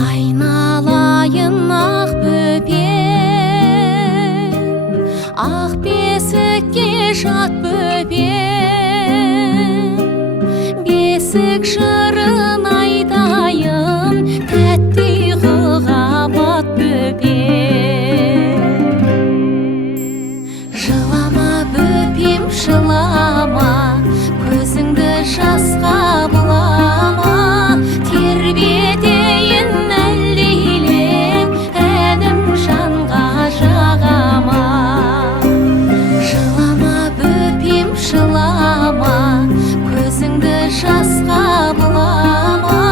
Айналайын ақ бөпем, ақ бесікке жат бөпем, бесік жырын айтайын, тәтті ұйқыға бат бөпем. Жылама бөпем, жылама, көзіңді жасқа булама, тербетейін әлдилеп, әнім жанға жағама. Жылама бөпем, жылама, көзіңді жасқа булама,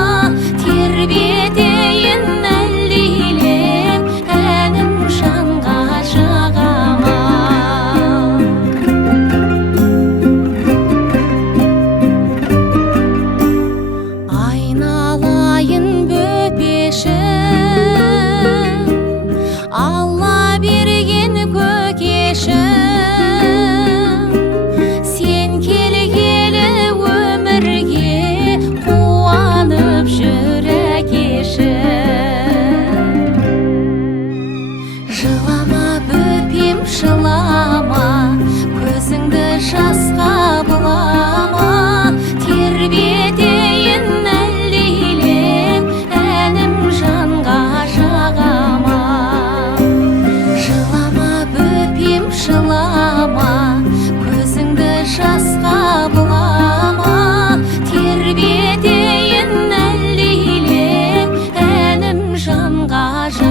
тербетейін әлдилеп, әнім жанға жағама. Айналайын бөпешім, Алла берген көкешім, сен келгелі өмірге қуанып жүр әкешім. Жылама бөпем, жылама, көзіңді жасқа булама, тербетейін әлдилеп, әнім жанға жағама. Жылама бөпем, жылама, көзіңді жасқа булама, тербетейін әлдилеп, әнім жанға жағама.